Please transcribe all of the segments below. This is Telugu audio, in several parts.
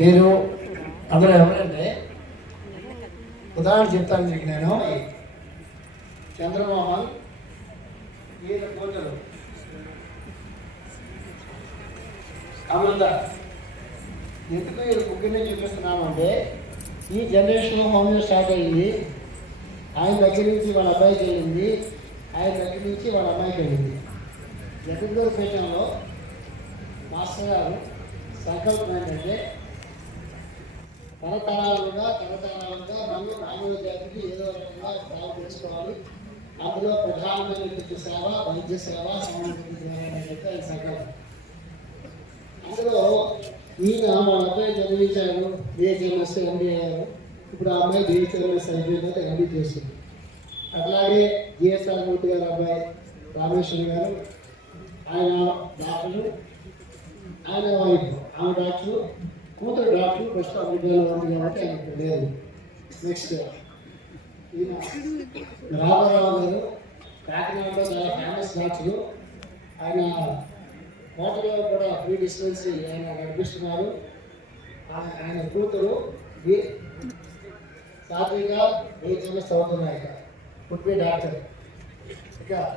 మీరు అందరూ ఎవరంటే ఉదాహరణ చెప్తాను మీకు నేను. చంద్రమోహన్ ఈయన కోటలు. అమృత ఎందుకు మీరు ముగ్గురిని చూపిస్తున్నాము అంటే ఈ జనరేషన్ హోమియో స్టార్ట్ అయ్యింది ఆయన దగ్గర నుంచి వాళ్ళ అబ్బాయికి వెళ్ళింది. ఆయన దగ్గర నుంచి వాళ్ళ అమ్మాయికి వెళ్ళింది. జగద్గోర్ మాస్టర్ గారు సంకల్పం ఏంటంటే తరతరాలుగా తరతరాలుగా మళ్ళీ మానవ జాతికి ఏదో రకంగా సేవ చేసుకోవాలి. అందులో ప్రధానమైనటువంటి సేవ వైద్య సేవ సామాజిక సేవ అనేది ఆయన సంకల్పం. అందులో ఈయన వాళ్ళ అబ్బాయి చదివించారు బిహెచ్ఎంఎస్ ఎంబీ అయ్యారు ఇప్పుడు ఆ అమ్మాయి బిహెచ్ఎంఎస్ అయిపోయిన ఎంబీ చేస్తుంది. అట్లాగే జిఎస్ఆర్ మూర్తి గారు అబ్బాయి రామేశ్వర్ గారు ఆయన డాక్టరు ఆయన వైఫ్ ఆమె డాక్టరు కూతురు డాక్టర్ ప్రస్తుతం అమెరికాలో ఉంది కాబట్టి ఆయన లేదు. నెక్స్ట్ ఈయన రామారావు గారు కాకినాడలో చాలా ఫేమస్ డాక్టరు. ఆయన కోటలో కూడా ఫ్రీ డిస్టెన్స్ ఆయన నడిపిస్తున్నారు. ఆయన కూతురు వి- సాత్విక హెచ్ఎంఎస్ చదువుతున్నాయి పుట్టిన డాక్టర్. ఇక ఆ,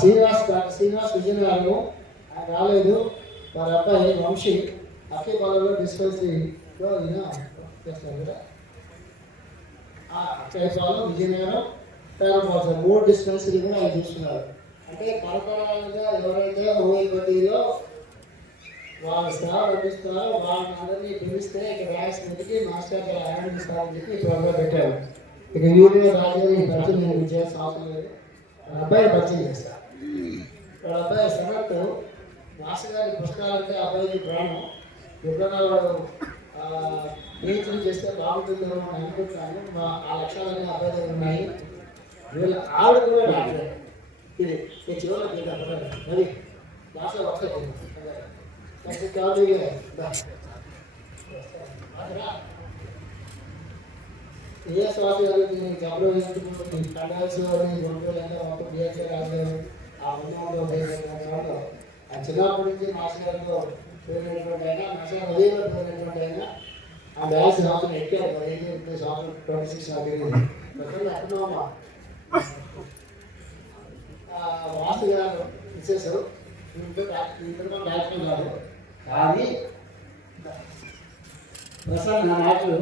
శ్రీనివాస్ శ్రీనివాస్ విజయనగరం ఆయన రాలేదు. వారి అబ్బాయి వంశీ. అక్కపాలలో డిస్పెన్సరీలో ఈయన చేస్తారు కదా. అక్కపాలెం విజయనగరం పేరపోతారు మూడు డిస్పెన్సరీ కూడా ఆయన చూస్తున్నారు. అంటే తరతరాలుగా ఎవరైతే ఓఎల్పతిలో వాళ్ళ సేవ అందిస్తున్నారో వాళ్ళని అందరినీ పిలిస్తే ఇక్కడ రాయలసీమకి మాస్టర్ గారు ఆనందిస్తారని చెప్పి ఇప్పుడు పెట్టారు. ఇక యూనియన్ రాజధాని పరిచయం నేను చేయాల్సిన అవసరం లేదు వాళ్ళ అబ్బాయి పరిచయం చేస్తా వాళ్ళ అబ్బాయి సమర్థు మాస్టర్ పుస్తకాలంటే అబ్బాయి ప్రాణం ఎప్పుడైనా వాడు పిహెచ్డీ చేస్తే బాగుంటుందేమో అని అనుకుంటున్నాను. మా ఆ లక్ష్యాలన్నీ అబ్బాయి దగ్గర ఉన్నాయి. వీళ్ళ ఆవిడ కూడా రాలేదు ఇది నేను చివరిలో పెడతాను మరి భాష వస్తాయి నెక్స్ట్ కాదు ఏ స్వామి గారికి గౌరవించుకుంటుంది కండాల్సి వారిని గుంటూరు మొత్తం రాజు గారు ఆ ఉద్యమంలో వాళ్ళు ఆ చిన్నప్పటి నుంచి మాస్టర్ గారితో పోయినటువంటి అయినా మాస్టర్ గారు ఉదయం పోయినటువంటి అయినా ఆ బ్యాస్ సంవత్సరం ఎక్కారు పదిహేను సంవత్సరం ట్వంటీ సిక్స్ నాకు అర్థమమ్మా వాసు గారు ఇచ్చేసారు ఇంట్లో ఇంట్లో డాక్టర్ గారు కానీ ప్రసాద్ నా మాటలు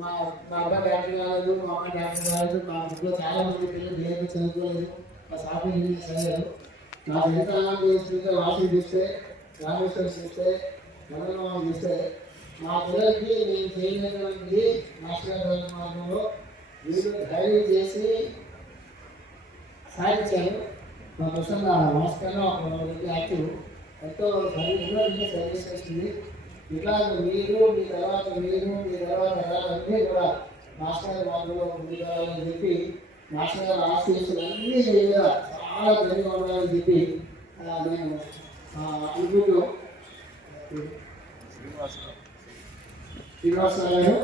మా మా అబ్బాయి డాక్టర్ కాలేదు మా అమ్మాయి డాక్టర్ కాలేదు మా ఇంట్లో చాలా మంది పిల్లలు నేను చదువుకోలేదు. మా సాపు ఇంగ్లీష్ చదివారు నా జీవితాలను చూస్తే వాసు చూస్తే రామేశ్వరం చూస్తే మండలం చూస్తే మా పిల్లలకి నేను చేయలేనటువంటి మాస్టర్ మార్గంలో వీళ్ళు ధైర్యం చేసి సాధించారు. మా ప్రసన్న నమస్కారం ఒక యాక్టివ్. ఎంతో ఎన్నో సర్వీస్ చేస్తుంది ఇట్లా మీరు మీ తర్వాత మీరు మీ తర్వాత అన్నీ కూడా మాస్టర్ గారి మార్గంలో ముందుకు చెప్పి మాస్టర్ గారు ఆశీస్సులు అన్నీ కూడా చాలా ధైర్యంగా ఉండాలని చెప్పి నేను అనుకుంటూ శ్రీనివాసరావు గారు.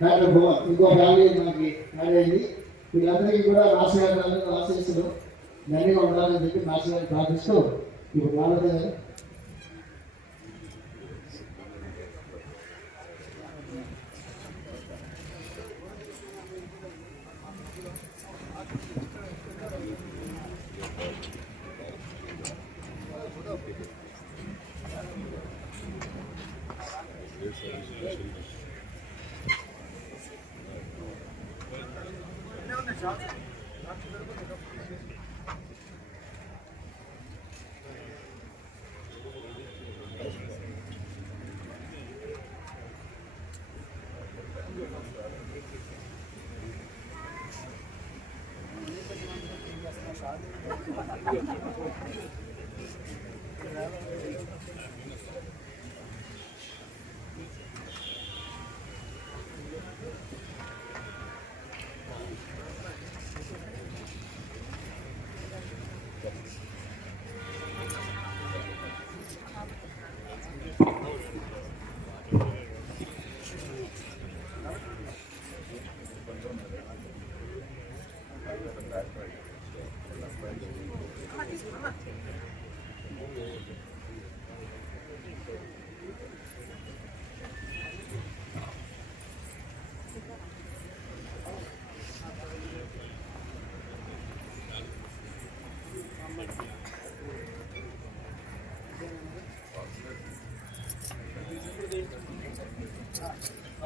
డాక్టర్ భువన్ ఇంకో ఫ్యామిలీ మనకి మ్యారేజ్ వీళ్ళందరికీ కూడా రాష్ట్రాలు ఆశీస్సులు. ధన్యంగా ఉండాలని చెప్పి రాష్ట్రాలు ప్రార్థిస్తూ ఇప్పుడు మాలతి Thank you.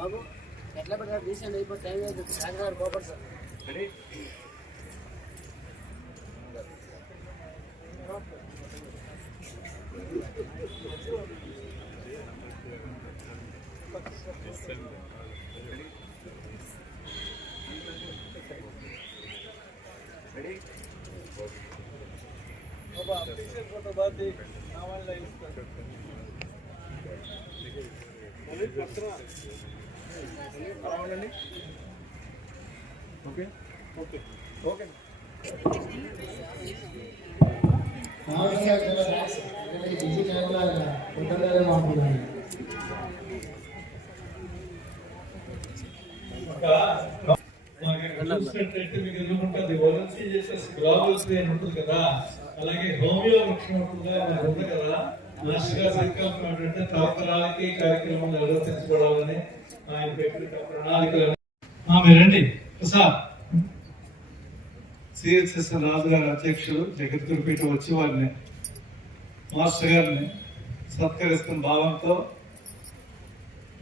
బాబు ఎట్లా పెట్టారు రీసెంట్ అయిపోయి టైం అయిపోతుంది సాయంత్రం కోపడు సార్ ఓకే ఓకే ఓకే మామూలుగా చాలా అలా బిజీ ఓకే? ఓకే. చూసినట్లయితే మీకు ఉంటుంది కదా అలాగే హోమియో వృక్షం ఉంటుందా మనకు ఉంది కదా మాస్టర్ గారు సంకల్పం ఏంటంటే తరతరాలకి కార్యక్రమం నిర్వర్తించుకోవాలని ఆయన పెట్టిన ప్రణాళికలు ఆ, మీరండి ప్రసాద్. సిహెచ్ఎస్ రాజు గారి అధ్యక్షుడు జగద్గురుపీఠ వచ్చి వారిని మాస్టర్ గారిని సత్కరిస్తున్న భావంతో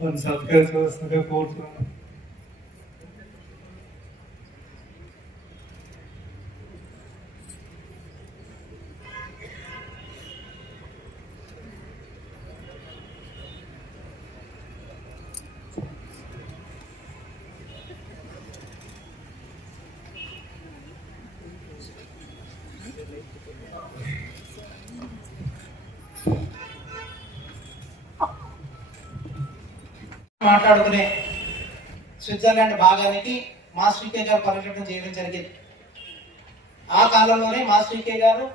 వారిని సత్కరించవలసిందిగా కోరుతున్నాను. మాట్లాడుకునే స్విట్జర్లాండ్ భాగానికి మాస్టర్ వికే గారు పర్యటన చేయడం జరిగింది. ఆ కాలంలోనే మాస్టర్ వికే గారు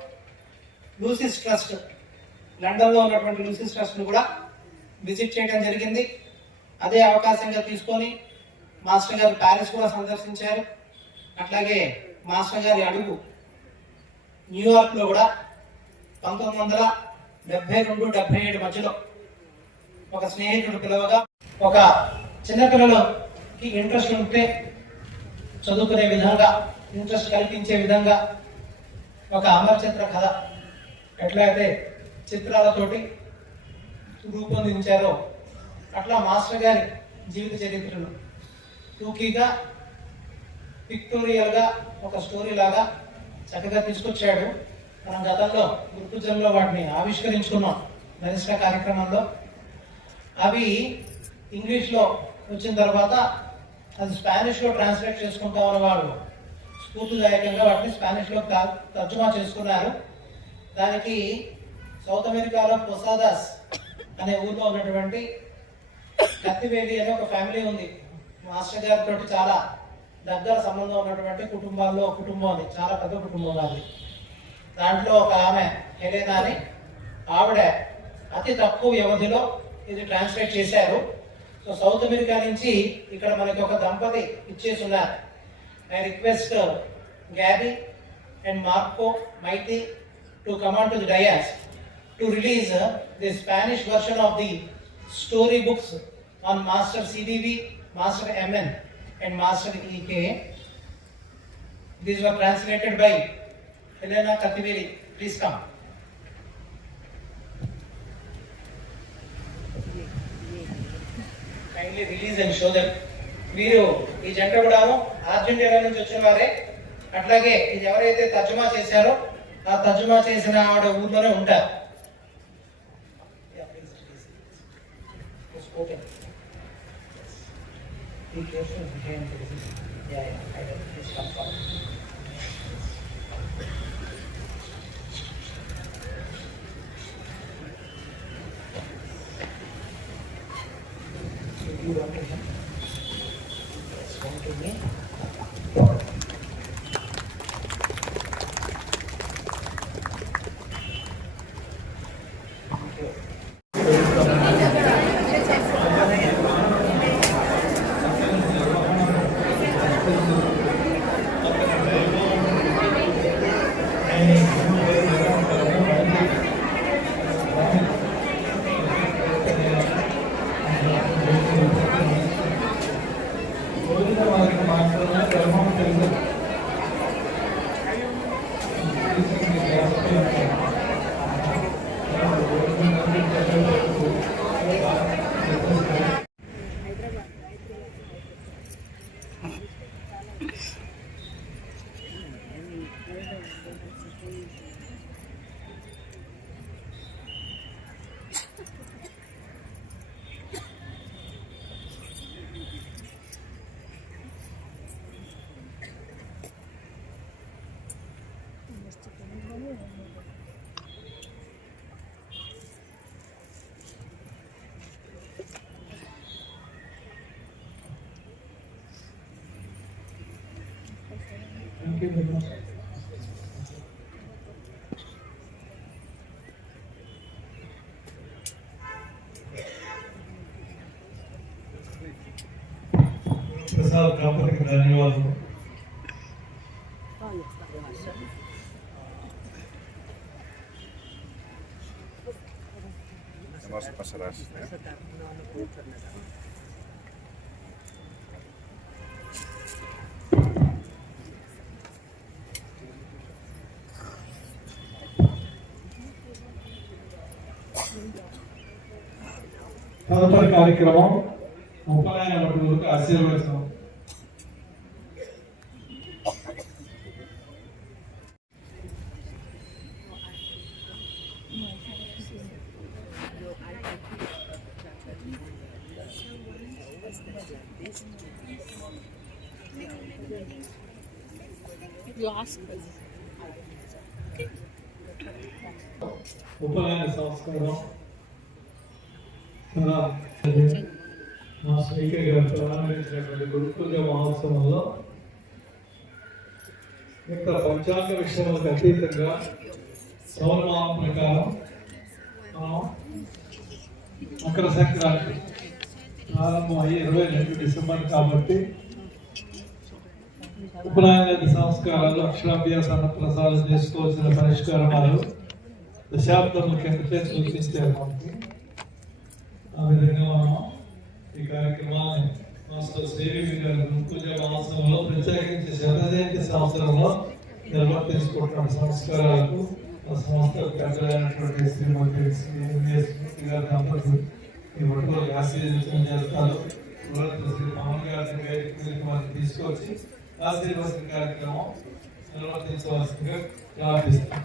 లూసిస్ ట్రస్ట్ లండన్లో ఉన్నటువంటి లూసిస్ ట్రస్ట్ను కూడా విజిట్ చేయడం జరిగింది. అదే అవకాశంగా తీసుకొని మాస్టర్ గారు ప్యారిస్ కూడా సందర్శించారు. అట్లాగే మాస్టర్ గారి అడుగు న్యూయార్క్లో కూడా పంతొమ్మిది వందల డెబ్బై రెండు డెబ్బై ఏడు మధ్యలో ఒక స్నేహితుడు పిలవగా ఒక చిన్నపిల్లలకి ఇంట్రెస్ట్ ఉంటే చదువుకునే విధంగా ఇంట్రెస్ట్ కల్పించే విధంగా ఒక అమరచిత్ర కథ ఎట్లయితే చిత్రాలతోటి రూపొందించారో అట్లా మాస్టర్ గారి జీవిత చరిత్రను టూకీగా పిక్టోరియల్గా ఒక స్టోరీ లాగా చక్కగా తీసుకొచ్చాడు. మనం గతంలో గుర్తుజంలో వాటిని ఆవిష్కరించుకున్నాం. ధనిష్ట కార్యక్రమంలో. అవి ఇంగ్లీష్లో వచ్చిన తర్వాత అది స్పానిష్లో ట్రాన్స్లేట్ చేసుకుంటామని వాళ్ళు స్ఫూర్తిదాయకంగా వాటిని స్పానిష్లో తర్జుమా చేసుకున్నారు. దానికి సౌత్ అమెరికాలో పొసాదాస్ అనే ఊర్లో ఉన్నటువంటి కత్తివేలి అనే ఒక ఫ్యామిలీ ఉంది. మాస్టర్ గారితో చాలా దగ్గర సంబంధం ఉన్నటువంటి కుటుంబాల్లో కుటుంబం అది. చాలా పెద్ద కుటుంబం అది. దాంట్లో ఒక ఆమె హెలేనా అని ఆవిడ అతి తక్కువ వ్యవధిలో ఇది ట్రాన్స్లేట్ చేశారు. సో సౌత్ అమెరికా నుంచి ఇక్కడ మనకి ఒక దంపతి ఇచ్చేసి ఉన్నారు I request Gaby and Marco mighty to come on to the dais to release the Spanish version of the story books on master CBV master MN and master EK these were translated by Helena Kativeli please come kindly release and show them వీరు ఈ జంట కూడాను అర్జెంటీనా నుంచి వచ్చిన వారే. అట్లాగే ఇది ఎవరైతే తర్జుమా చేశారో ఆ తర్జుమా చేసిన ఆవిడ ఊర్లోనే ఉంటారు. Yeah, please ayuda ప్రసాద్ దంపతికి ధన్యవాదాలు Vamos a pasar తదుపరి కార్యక్రమం ఉపనయన భటులకు ఆశీర్వచనం మా స్పీకర్ గారు ప్రారంభించినటువంటి గురుకుల మహోత్సవంలో ఇక్కడ పంచాంగ విషయంలో అతీతంగా సౌరమానం ప్రకారం మనం మకర సంక్రాంతి ప్రారంభం అయ్యి ఇరవై రెండు డిసెంబర్ కాబట్టి ఉపనయన సంస్కారాలు అక్షరాభ్యాసాన్ని ప్రసారం చేసుకోవాల్సిన పరిష్కారాలు దశాబ్దముల కిందటే సూచిస్తే మనకి ఆ విధంగా మనం ఈ కార్యక్రమాన్ని మాస్టర్ శ్రీదేవి గారి పూజ మహోత్సవంలో ప్రత్యేకించి శత జయంతి సంవత్సరంలో నిర్వర్తించుకుంటున్న సంస్కారాలకు ఆ సంస్థ పెద్దలైనటువంటి శ్రీమతి శ్రీ ఎంఎస్ మూర్తి గారి దంపతులు ఈ ఒట్టులో ఆశీర్వచనం చేస్తారు. పురోహితులు శ్రీ పవన్ గారిని వేదిక మీదకి వారిని తీసుకొచ్చి ఆశీర్వచన కార్యక్రమం నిర్వర్తించవలసిందిగా ప్రార్థిస్తున్నాం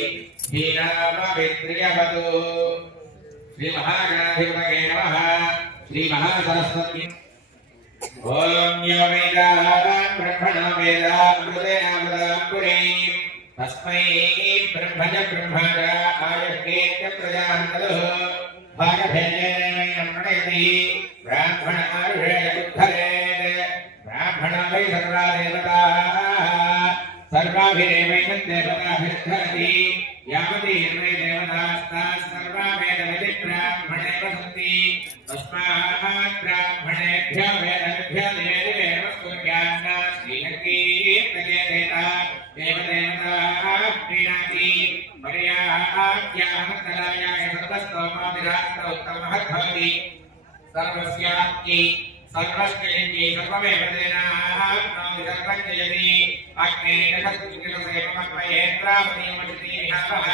ధీనామవిత్రియవతు శ్రీ మహాగణాధిపతయే నమః. శ్రీ మహాసరస్వతి ఓం యో వేదాన్ బ్రహ్మణో వేదామృతేనామృతాంకురీం తస్మై బ్రహ్మజ బ్రహ్మజ ఆయుష్కేత్య ప్రజాంతలు భాగభేదేన ప్రణయతి. బ్రాహ్మణ ఆయుషేయ ఉద్ధరేత్ బ్రాహ్మణ వై సర్వా దేవతాः यावदीर्णे देवतास्ताः सर्वा वेदविधिब्राह्मणेव सन्ति तस्मात् ब्राह्मणेभ्य वेदभ्य देवेव सूर्यान्ना श्रीलङ्कीर्तजेता देवदेवताः प्रीणाति पर्याप्यामकलायाय सर्वस्तोमाभिरास्त उत्तमः भवति सर्वस्यात्यै सर्वश्रेष्ठी सर्वमेव तेनाप्नोति जयति अग्ने चतुर्किलसेवमत्मयेन्द्रावतीमशति विहारः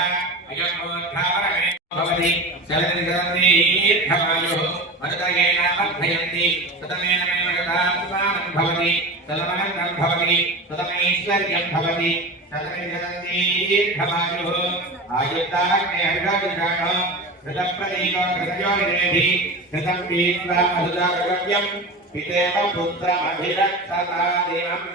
अयमोद्धावरणे भवति चलनिगरन्दीर्घवायुः मदतयेनाभयन्ति सतमेनमेव गतात्मानं भवति सलवनं भवति सतमैश्वर्यं भवति चलनिगरन्दीर्घवायुः आयुक्ताग्ने हरिराविधानम् कृतप्रदीपो कृतयोनिरेधि कृतं पीत्वा मधुदारव्यं पितेव पुत्रमभिरक्षतादिनम्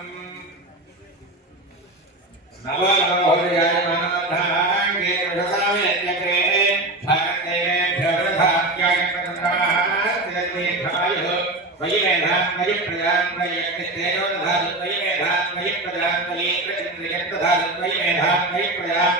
नवो नवो हृदयायमानोद्धाङ्गे रसामि यज्ञके भारतेभ्यो रथात्याय प्रतन्द्राः वयि मेधान् वयि प्रजान् वयि यज्ञस्तेजो दधातु वयि मेधान् वयि प्रजान् वयि प्रचन्द्रियं दधातु वयि मेधान् वयि प्रजान्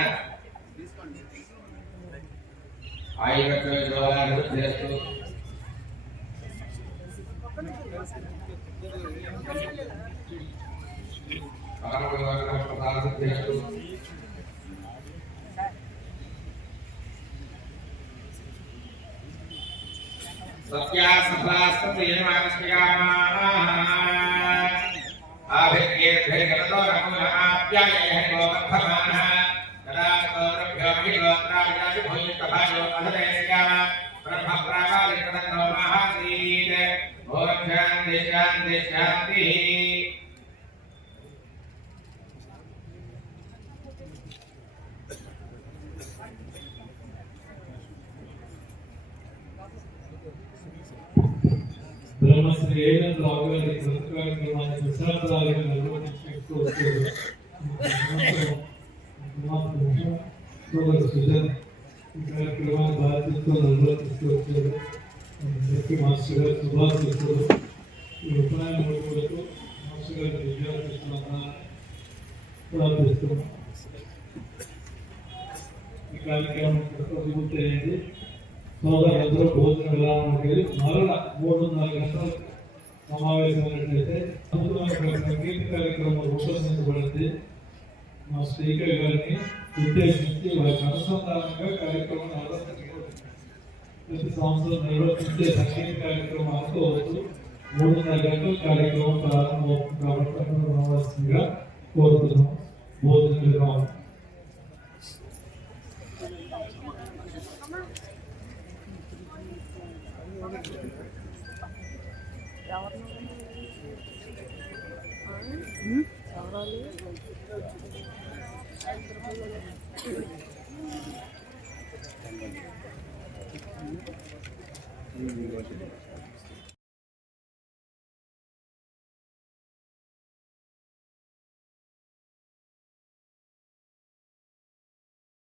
ఆయుర్వేద విధానాలు చేస్తూ ప్రదానం చేస్తూ సత్యాసభాస్త దండం పెట్టు దండం పెట్టండి చాలు. మాస్టర్ గారు శుభాశిస్తులు ఈ ఉపాయం కొరకు మాస్టర్ గారి విద్యార్థులను ప్రార్థిస్తున్నాం ఈ కార్యక్రమం పూర్తయింది సోదరులందరూ భోజన విరామానికి వెళ్ళి మరల మూడున్నర గంటల సమావేశమైనట్లయితే అనుకున్న సంగీత కార్యక్రమం రూపొందించబడింది మా స్పీకర్ గారిని ఉద్దేశించి వారికి అనుసంధానంగా కార్యక్రమం నిర్వర్తించబడింది ప్రతి సంవత్సరం నిర్వహించే సంగీత కార్యక్రమం అనుకోవచ్చు మూడున్నర గంటల కార్యక్రమం ప్రారంభమవుతుంది కాబట్టి కోరుతున్నాం. భోజన